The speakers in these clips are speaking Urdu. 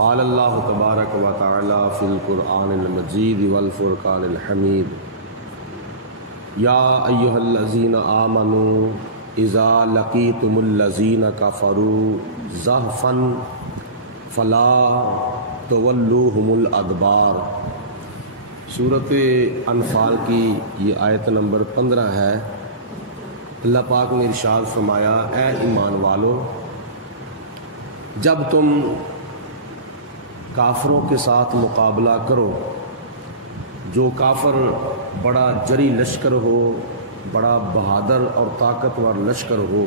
قال اللہ تبارک و تعالی فی القرآن المجید والفرقان الحمید یا ایہا الذین آمنوا اذا لقیتم الذین کفروا زحفا فلا تولوہم الادبار۔ سورۃ انفال کی یہ آیت نمبر 15 ہے۔ اللہ پاک نے ارشاد فرمایا، اے ایمان والو، جب تم کافروں کے ساتھ مقابلہ کرو، جو کافر بڑا جری لشکر ہو، بڑا بہادر اور طاقتور لشکر ہو،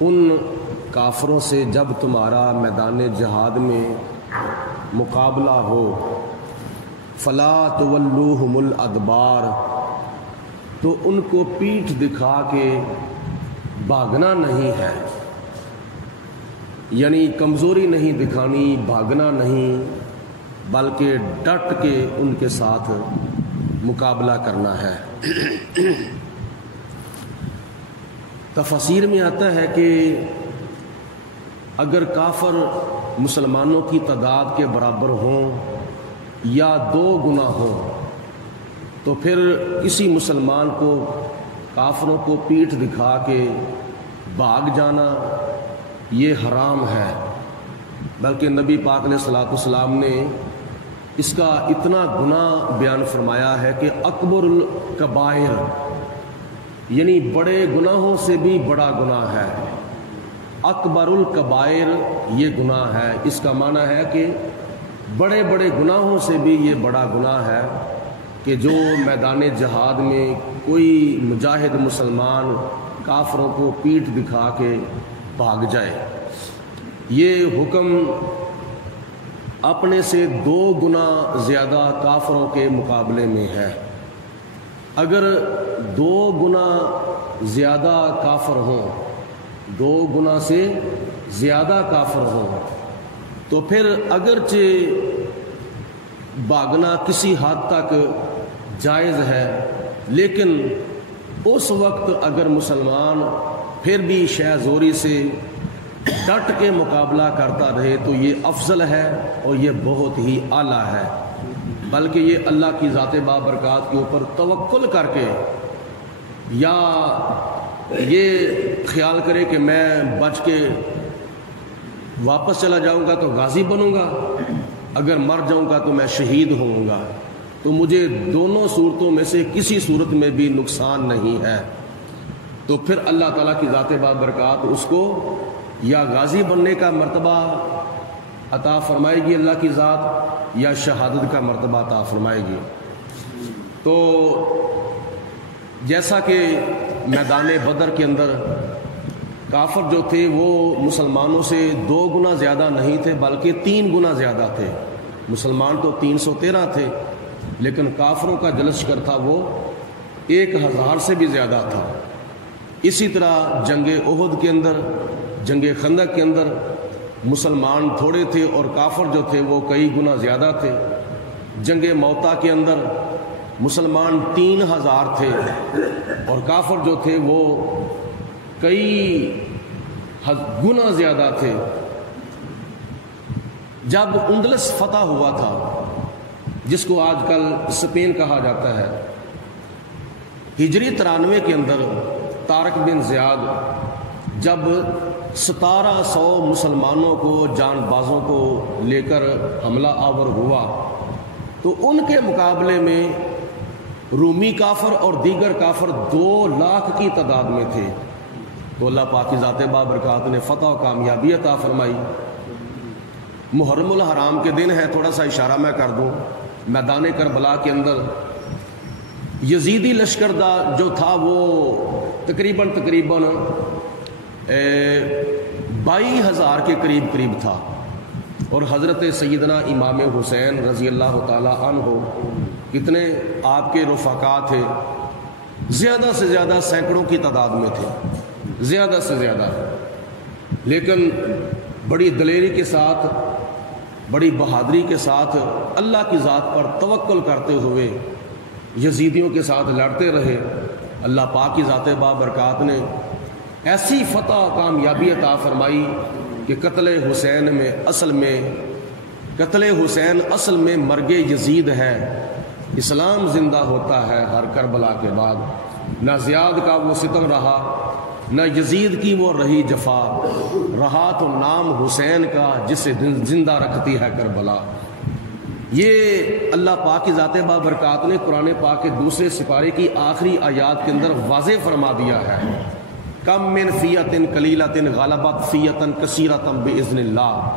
ان کافروں سے جب تمہارا میدان جہاد میں مقابلہ ہو، فلا تولوہم الادبار، تو ان کو پیٹھ دکھا کے بھاگنا نہیں ہے، یعنی کمزوری نہیں دکھانی، بھاگنا نہیں، بلکہ ڈٹ کے ان کے ساتھ مقابلہ کرنا ہے۔ تفسیر میں آتا ہے کہ اگر کافر مسلمانوں کی تعداد کے برابر ہوں یا 2 گنا ہوں تو پھر کسی مسلمان کو کافروں کو پیٹھ دکھا کے بھاگ جانا یہ حرام ہے، بلکہ نبی پاک علیہ الصلوۃ والسلام نے اس کا اتنا گناہ بیان فرمایا ہے کہ اکبر الکبائر، یعنی بڑے گناہوں سے بھی بڑا گناہ ہے۔ اکبر الکبائر یہ گناہ ہے، اس کا معنی ہے کہ بڑے بڑے گناہوں سے بھی یہ بڑا گناہ ہے کہ جو میدان جہاد میں کوئی مجاہد مسلمان کافروں کو پیٹھ دکھا کے بھاگ جائے۔ یہ حکم اپنے سے 2 گنا زیادہ کافروں کے مقابلے میں ہے۔ اگر 2 گنا زیادہ کافر ہوں، 2 گنا سے زیادہ کافر ہوں، تو پھر اگرچہ بھاگنا کسی حد تک جائز ہے، لیکن اس وقت اگر مسلمان پھر بھی شہ زوری سے ڈٹ کے مقابلہ کرتا رہے تو یہ افضل ہے اور یہ بہت ہی اعلیٰ ہے، بلکہ یہ اللہ کی ذات بابرکات کے اوپر توکل کر کے، یا یہ خیال کرے کہ میں بچ کے واپس چلا جاؤں گا تو غازی بنوں گا، اگر مر جاؤں گا تو میں شہید ہوں گا، تو مجھے دونوں صورتوں میں سے کسی صورت میں بھی نقصان نہیں ہے، تو پھر اللہ تعالیٰ کی ذات بابرکات اس کو یا غازی بننے کا مرتبہ عطا فرمائے گی اللہ کی ذات، یا شہادت کا مرتبہ عطا فرمائے گی۔ تو جیسا کہ میدان بدر کے اندر کافر جو تھے وہ مسلمانوں سے 2 گنا زیادہ نہیں تھے بلکہ 3 گنا زیادہ تھے۔ مسلمان تو 313 تھے، لیکن کافروں کا جو لشکر تھا وہ 1000 سے بھی زیادہ تھا۔ اسی طرح جنگ احد کے اندر، جنگ خندق کے اندر مسلمان تھوڑے تھے اور کافر جو تھے وہ کئی گنا زیادہ تھے۔ جنگ موتا کے اندر مسلمان 3000 تھے اور کافر جو تھے وہ کئی گنا زیادہ تھے۔ جب اندلس فتح ہوا تھا، جس کو آج کل اسپین کہا جاتا ہے، ہجری 93 کے اندر طارق بن زیاد جب 1700 مسلمانوں کو، جان بازوں کو لے کر حملہ آور ہوا تو ان کے مقابلے میں رومی کافر اور دیگر کافر 2 لاکھ کی تعداد میں تھے، تو اللہ پاک کی ذات بابرکات نے فتح و کامیابی عطا فرمائی۔ محرم الحرام کے دن ہے، تھوڑا سا اشارہ میں کر دوں، میدان کربلا کے اندر یزیدی لشکر جو تھا وہ تقریباً 22,000 کے قریب تھا، اور حضرت سیدنا امام حسین رضی اللہ تعالی عنہ کتنے آپ کے رفقا تھے، زیادہ سے زیادہ سینکڑوں کی تعداد میں تھے، زیادہ سے زیادہ، لیکن بڑی دلیری کے ساتھ، بڑی بہادری کے ساتھ اللہ کی ذات پر توکل کرتے ہوئے یزیدیوں کے ساتھ لڑتے رہے۔ اللہ پاک کی ذات بابرکات نے ایسی فتح کامیابی عطا فرمائی کہ قتل حسین اصل میں مرگ یزید ہے۔ اسلام زندہ ہوتا ہے ہر کربلا کے بعد، نہ زیاد کا وہ ستم رہا، نہ یزید کی وہ رہی جفا، رہا تو نام حسین کا جسے زندہ رکھتی ہے کربلا۔ یہ اللہ پاک کی ذات بابرکات نے قرآن پاک کے دوسرے سپارے کی آخری آیات کے اندر واضح فرما دیا ہے، کم من فیۃ قلیلۃ غلبت فیۃ کثیرۃ باذن اللہ،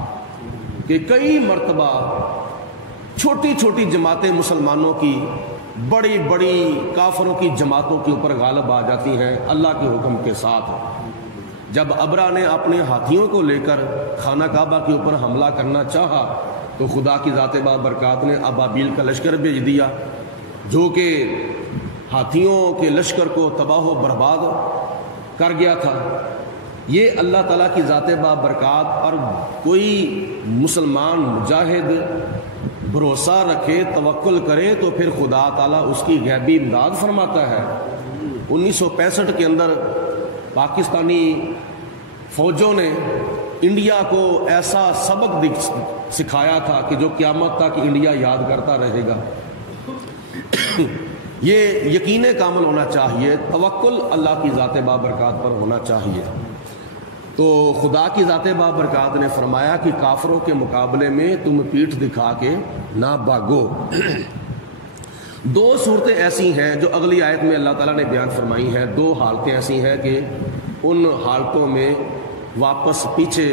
کہ کئی مرتبہ چھوٹی چھوٹی جماعتیں مسلمانوں کی بڑی بڑی کافروں کی جماعتوں کے اوپر غالب آ جاتی ہیں اللہ کے حکم کے ساتھ۔ جب ابرا نے اپنے ہاتھیوں کو لے کر خانہ کعبہ کے اوپر حملہ کرنا چاہا تو خدا کی ذات بابرکات نے ابابیل کا لشکر بھیج دیا، جو کہ ہاتھیوں کے لشکر کو تباہ و برباد کر گیا تھا۔ یہ اللہ تعالیٰ کی ذات بابرکات پر کوئی مسلمان مجاہد بھروسہ رکھے، توکل کرے، تو پھر خدا تعالیٰ اس کی غیبی امداد فرماتا ہے۔ 1965 کے اندر پاکستانی فوجوں نے انڈیا کو ایسا سبق سکھایا تھا کہ جو قیامت تک انڈیا یاد کرتا رہے گا۔ یہ یقین کامل ہونا چاہیے، توکل اللہ کی ذات بابرکات پر ہونا چاہیے۔ تو خدا کی ذات بابرکات نے فرمایا کہ کافروں کے مقابلے میں تم پیٹھ دکھا کے نہ بھاگو۔ دو صورتیں ایسی ہیں جو اگلی آیت میں اللہ تعالیٰ نے بیان فرمائی ہیں، دو حالتیں ایسی ہیں کہ ان حالتوں میں واپس پیچھے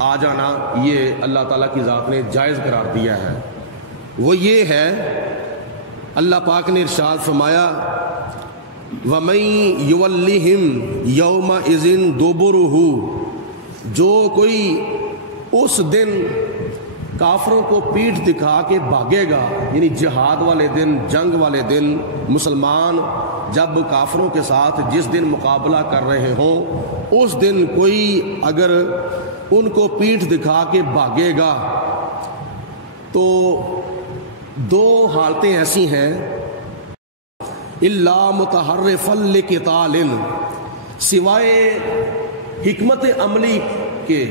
آ جانا یہ اللہ تعالیٰ کی ذات نے جائز قرار دیا ہے۔ وہ یہ ہے، اللہ پاک نے ارشاد فرمایا وَمَن يُوَلِّهِمْ يَوْمَئِذٍ دُبُرُهُ، جو کوئی اس دن کافروں کو پیٹھ دکھا کے بھاگے گا، یعنی جہاد والے دن، جنگ والے دن، مسلمان جب کافروں کے ساتھ جس دن مقابلہ کر رہے ہوں اس دن کوئی اگر ان کو پیٹھ دکھا کے بھاگے گا تو دو حالتیں ایسی ہیں، الا متحرفا لقتال، سوائے حکمت عملی کے،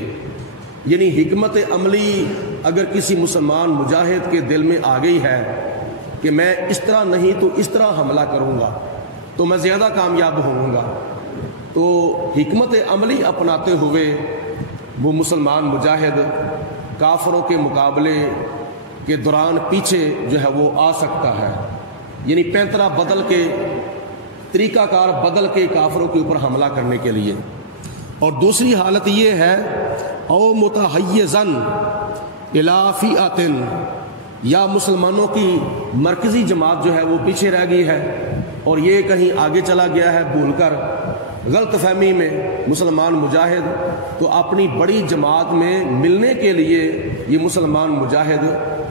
یعنی حکمت عملی اگر کسی مسلمان مجاہد کے دل میں آ گئی ہے کہ میں اس طرح نہیں تو اس طرح حملہ کروں گا تو میں زیادہ کامیاب ہوں گا، تو حکمت عملی اپناتے ہوئے وہ مسلمان مجاہد کافروں کے مقابلے کے دوران پیچھے جو ہے وہ آ سکتا ہے، یعنی پینترا بدل کے، طریقہ کار بدل کے کافروں کے اوپر حملہ کرنے کے لیے۔ اور دوسری حالت یہ ہے او متحیزن الی فئۃ، یا مسلمانوں کی مرکزی جماعت جو ہے وہ پیچھے رہ گئی ہے اور یہ کہیں آگے چلا گیا ہے بھول کر غلط فہمی میں مسلمان مجاہد، تو اپنی بڑی جماعت میں ملنے کے لیے یہ مسلمان مجاہد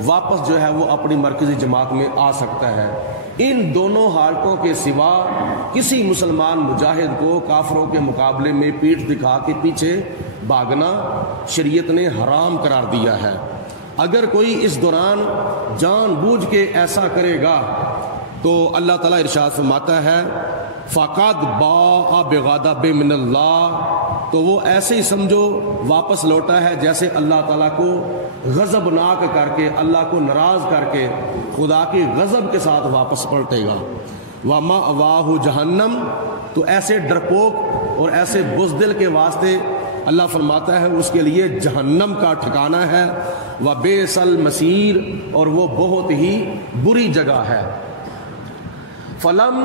واپس جو ہے وہ اپنی مرکزی جماعت میں آ سکتا ہے۔ ان دونوں حالتوں کے سوا کسی مسلمان مجاہد کو کافروں کے مقابلے میں پیٹھ دکھا کے پیچھے بھاگنا شریعت نے حرام قرار دیا ہے۔ اگر کوئی اس دوران جان بوجھ کے ایسا کرے گا تو اللہ تعالیٰ ارشاد فرماتا ہے فَقَدْ بَاءَ بِغَضَبٍ مِّنَ اللَّهِ، تو وہ ایسے ہی سمجھو واپس لوٹا ہے جیسے اللہ تعالیٰ کو غضبناک کر کے، اللہ کو ناراض کر کے خدا کے غضب کے ساتھ واپس پلٹے گا۔ وَمَأْوَاهُ جَهَنَّمُ، تو ایسے ڈرپوک اور ایسے بزدل کے واسطے اللہ فرماتا ہے اس کے لیے جہنم کا ٹھکانہ ہے، وَبِئْسَ الْمَصِيرُ، اور وہ بہت ہی بری جگہ ہے۔ فَلَمْ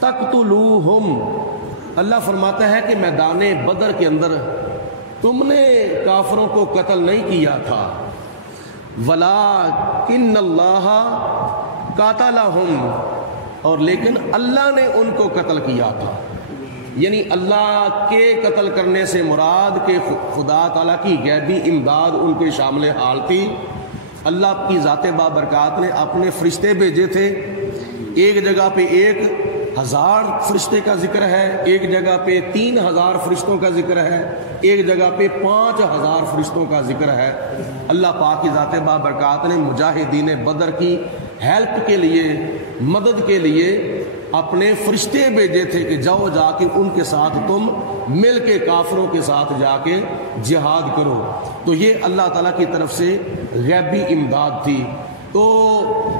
تَقْتُلُوهُمْ، اللہ فرماتا ہے کہ میدان بدر کے اندر تم نے کافروں کو قتل نہیں کیا تھا، وَلَٰكِنَّ اللَّهَ قَاتَلَهُمْ، اور لیکن اللہ نے ان کو قتل کیا تھا، یعنی اللہ کے قتل کرنے سے مراد کہ خدا تعالیٰ کی غیبی امداد ان کے شامل حال تھی۔ اللہ کی ذات بابرکات نے اپنے فرشتے بھیجے تھے، ایک جگہ پہ 1000 فرشتے کا ذکر ہے، ایک جگہ پہ 3000 فرشتوں کا ذکر ہے، ایک جگہ پہ 5000 فرشتوں کا ذکر ہے۔ اللہ پاک کی ذات بابرکات نے مجاہدین بدر کی ہیلپ کے لیے، مدد کے لیے اپنے فرشتے بھیجے تھے کہ جاؤ جا کے ان کے ساتھ تم مل کے کافروں کے ساتھ جا کے جہاد کرو۔ تو یہ اللہ تعالیٰ کی طرف سے غیبی امداد تھی۔ تو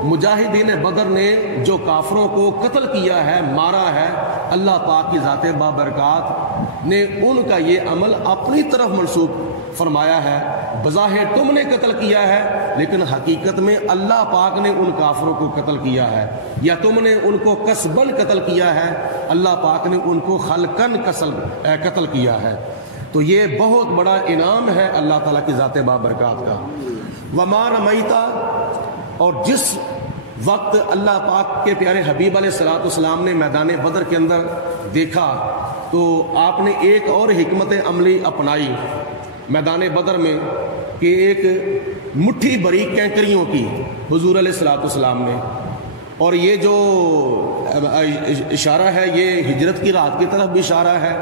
مجاہدین بدر نے جو کافروں کو قتل کیا ہے، مارا ہے، اللہ پاک کی ذات بابرکات نے ان کا یہ عمل اپنی طرف منسوب فرمایا ہے۔ بظاہر تم نے قتل کیا ہے، لیکن حقیقت میں اللہ پاک نے ان کافروں کو قتل کیا ہے، یا تم نے ان کو قصباً قتل کیا ہے، اللہ پاک نے ان کو خلقاً قتل کیا ہے۔ تو یہ بہت بڑا انعام ہے اللہ تعالیٰ کی ذات بابرکات کا۔ وما رمیتا، اور جس وقت اللہ پاک کے پیارے حبیب علیہ الصلوۃ والسلام نے میدان بدر کے اندر دیکھا تو آپ نے ایک اور حکمت عملی اپنائی میدان بدر میں کہ ایک مٹھی بھری کینکریوں کی حضور علیہ الصلوۃ والسلام نے، اور یہ جو اشارہ ہے یہ ہجرت کی رات کی طرف بھی اشارہ ہے،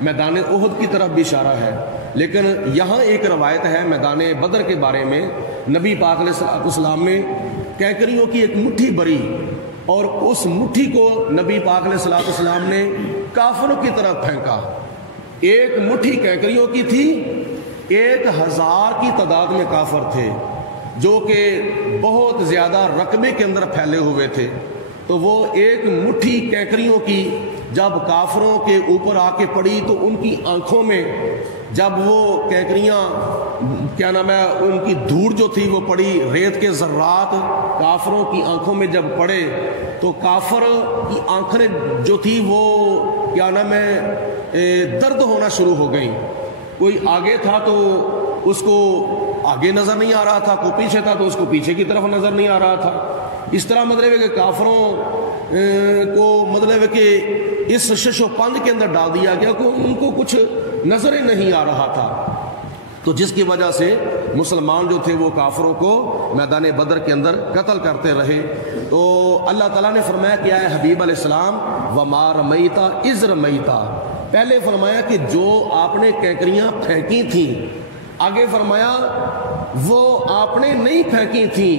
میدان احد کی طرف بھی اشارہ ہے، لیکن یہاں ایک روایت ہے میدان بدر کے بارے میں، نبی پاک علیہ السلام نے کینکریوں کی ایک مٹھی بھری، اور اس مٹھی کو نبی پاک علیہ السلام نے کافروں کی طرف پھینکا۔ ایک مٹھی کینکریوں کی تھی، 1000 کی تعداد میں کافر تھے جو کہ بہت زیادہ رقبے کے اندر پھیلے ہوئے تھے۔ تو وہ ایک مٹھی کینکریوں کی جب کافروں کے اوپر آ کے پڑی تو ان کی آنکھوں میں جب وہ کینکریاں کیا نام ہے ان کی دھوڑ جو تھی وہ پڑی، ریت کے ذرات کافروں کی آنکھوں میں جب پڑے تو کافر کی آنکھیں جو تھی وہ کیا نام ہے درد ہونا شروع ہو گئیں۔ کوئی آگے تھا تو اس کو آگے نظر نہیں آ رہا تھا، کوئی پیچھے تھا تو اس کو پیچھے کی طرف نظر نہیں آ رہا تھا۔ اس طرح مطلب ہے کہ کافروں کو مطلب ہے کہ اس شش و پند کے اندر ڈال دیا گیا کہ ان کو کچھ نظر نہیں آ رہا تھا، تو جس کی وجہ سے مسلمان جو تھے وہ کافروں کو میدان بدر کے اندر قتل کرتے رہے۔ تو اللہ تعالیٰ نے فرمایا کہ اے حبیب علیہ السلام وما رمیتا اذ رمیتا، پہلے فرمایا کہ جو آپ نے کینکریاں پھینکی تھیں، آگے فرمایا وہ آپ نے نہیں پھینکی تھیں،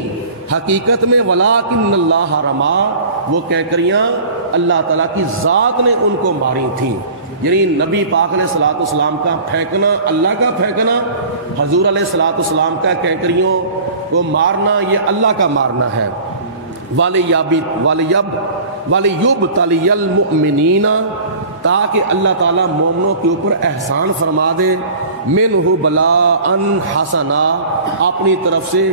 حقیقت میں ولیکن اللہ رما، وہ کینکریاں اللہ تعالیٰ کی ذات نے ان کو ماری تھیں۔ یعنی نبی پاک علیہ الصلوۃ والسلام کا پھینکنا اللہ کا پھینکنا، حضور علیہ الصلوۃ والسلام کا کینکریوں کو مارنا یہ اللہ کا مارنا ہے۔ وَلِيُبْتَلِيَ الْمُؤْمِنِينَ، تاکہ اللہ تعالیٰ مومنوں کے اوپر احسان فرما دے، مِنْهُ بَلَاءً حَسَنًا، اپنی طرف سے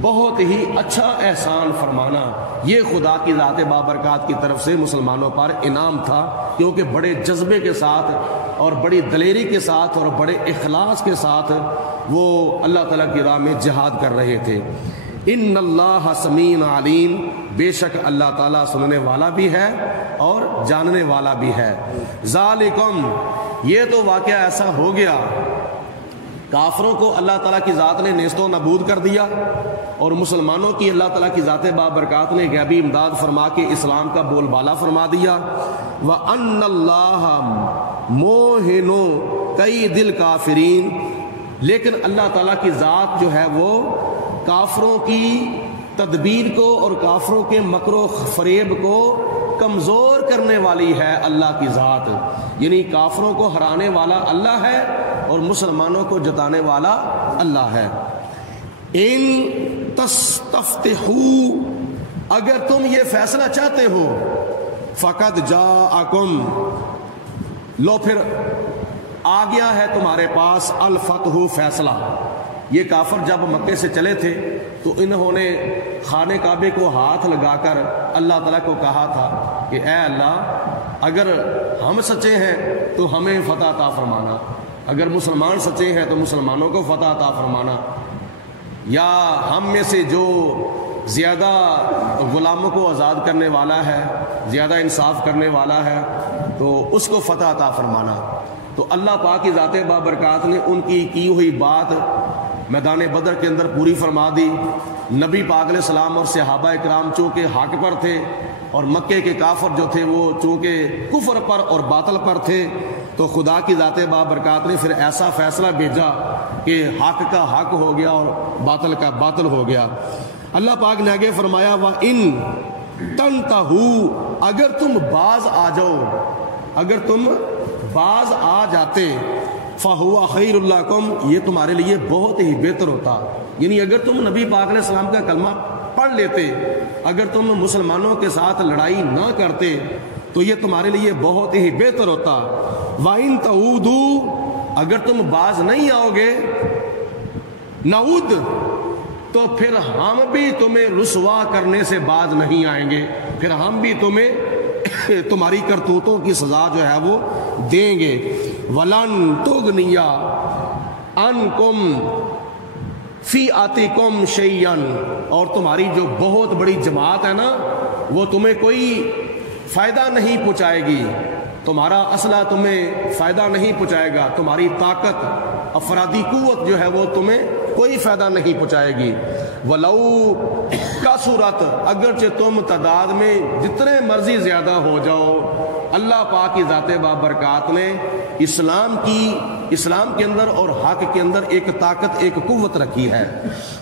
بہت ہی اچھا احسان فرمانا، یہ خدا کی ذات بابرکات کی طرف سے مسلمانوں پر انعام تھا، کیونکہ بڑے جذبے کے ساتھ اور بڑی دلیری کے ساتھ اور بڑے اخلاص کے ساتھ وہ اللہ تعالیٰ کی راہ میں جہاد کر رہے تھے۔ ان اللہ سمیع علیم، بے شک اللہ تعالیٰ سننے والا بھی ہے اور جاننے والا بھی ہے۔ ذالکم، یہ تو واقعہ ایسا ہو گیا، کافروں کو اللہ تعالیٰ کی ذات نے نیست و نابود کر دیا، اور مسلمانوں کی اللہ تعالیٰ کی ذات بابرکات نے غیبی امداد فرما کے اسلام کا بول بالا فرما دیا۔ وَأَنَّ اللَّهَ مُوهِنُ كَيْدِ الْكَافِرِينَ، لیکن اللہ تعالیٰ کی ذات جو ہے وہ کافروں کی تدبیر کو اور کافروں کے مکر و فریب کو کمزور کرنے والی ہے اللہ کی ذات، یعنی کافروں کو ہرانے والا اللہ ہے اور مسلمانوں کو جتانے والا اللہ ہے۔ ان تستفتحوا، اگر تم یہ فیصلہ چاہتے ہو، فقد جاءکم، لو پھر آ گیا ہے تمہارے پاس، الفتح، فیصلہ۔ یہ کافر جب مکے سے چلے تھے تو انہوں نے خانہ کعبے کو ہاتھ لگا کر اللہ تعالیٰ کو کہا تھا کہ اے اللہ، اگر ہم سچے ہیں تو ہمیں فتح عطا فرمانا، اگر مسلمان سچے ہیں تو مسلمانوں کو فتح عطا فرمانا، یا ہم میں سے جو زیادہ غلاموں کو آزاد کرنے والا ہے، زیادہ انصاف کرنے والا ہے، تو اس کو فتح عطا فرمانا۔ تو اللہ پاک کی ذات بابرکات نے ان کی ہوئی بات میدان بدر کے اندر پوری فرما دی۔ نبی پاک علیہ السلام اور صحابہ اکرام چونکہ حق پر تھے، اور مکے کے کافر جو تھے وہ چونکہ کفر پر اور باطل پر تھے، تو خدا کی ذات بابرکات نے پھر ایسا فیصلہ بھیجا کہ حق کا حق ہو گیا اور باطل کا باطل ہو گیا۔ اللہ پاک نے آگے فرمایا وَإِن تَنْتَهُوا، اگر تم باز آ جاؤ، اگر تم باز آ جاتے، فَهُوَ خَيْرٌ لَكُمْ، یہ تمہارے لیے بہت ہی بہتر ہوتا۔ یعنی اگر تم نبی پاک علیہ السلام کا کلمہ پڑھ لیتے، اگر تم مسلمانوں کے ساتھ لڑائی نہ کرتے تو یہ تمہارے لیے بہت ہی بہتر ہوتا۔ وَإِن تَعُودُوا، اگر تم باز نہیں آؤ گے، نعود، تو پھر ہم بھی تمہیں رسوا کرنے سے باز نہیں آئیں گے، پھر ہم بھی تمہیں تمہاری کرتوتوں کی سزا جو ہے وہ دیں گے۔ وَلَن تُغْنِيَ عَنْكُمْ فِئَتُكُمْ شَيْئًا، اور تمہاری جو بہت بڑی جماعت ہے نا، وہ تمہیں کوئی فائدہ نہیں پہنچائے گی، تمہارا اسلحہ تمہیں فائدہ نہیں پہنچائے گا، تمہاری طاقت، افرادی قوت جو ہے وہ تمہیں کوئی فائدہ نہیں پہنچائے گی۔ وَلَوْ کَثُرَتْ، اگرچہ تم تعداد میں جتنے مرضی زیادہ ہو جاؤ، اللہ پاک کی ذات بابرکات نے اسلام کے اندر اور حق کے اندر ایک طاقت، ایک قوت رکھی ہے۔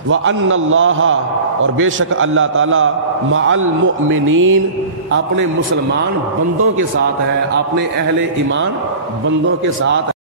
وَأَنَّ اللَّهَ، اور بے شک اللہ تعالیٰ، مَعَ الْمُؤْمِنِينَ، اپنے مسلمان بندوں کے ساتھ ہے، اپنے اہل ایمان بندوں کے ساتھ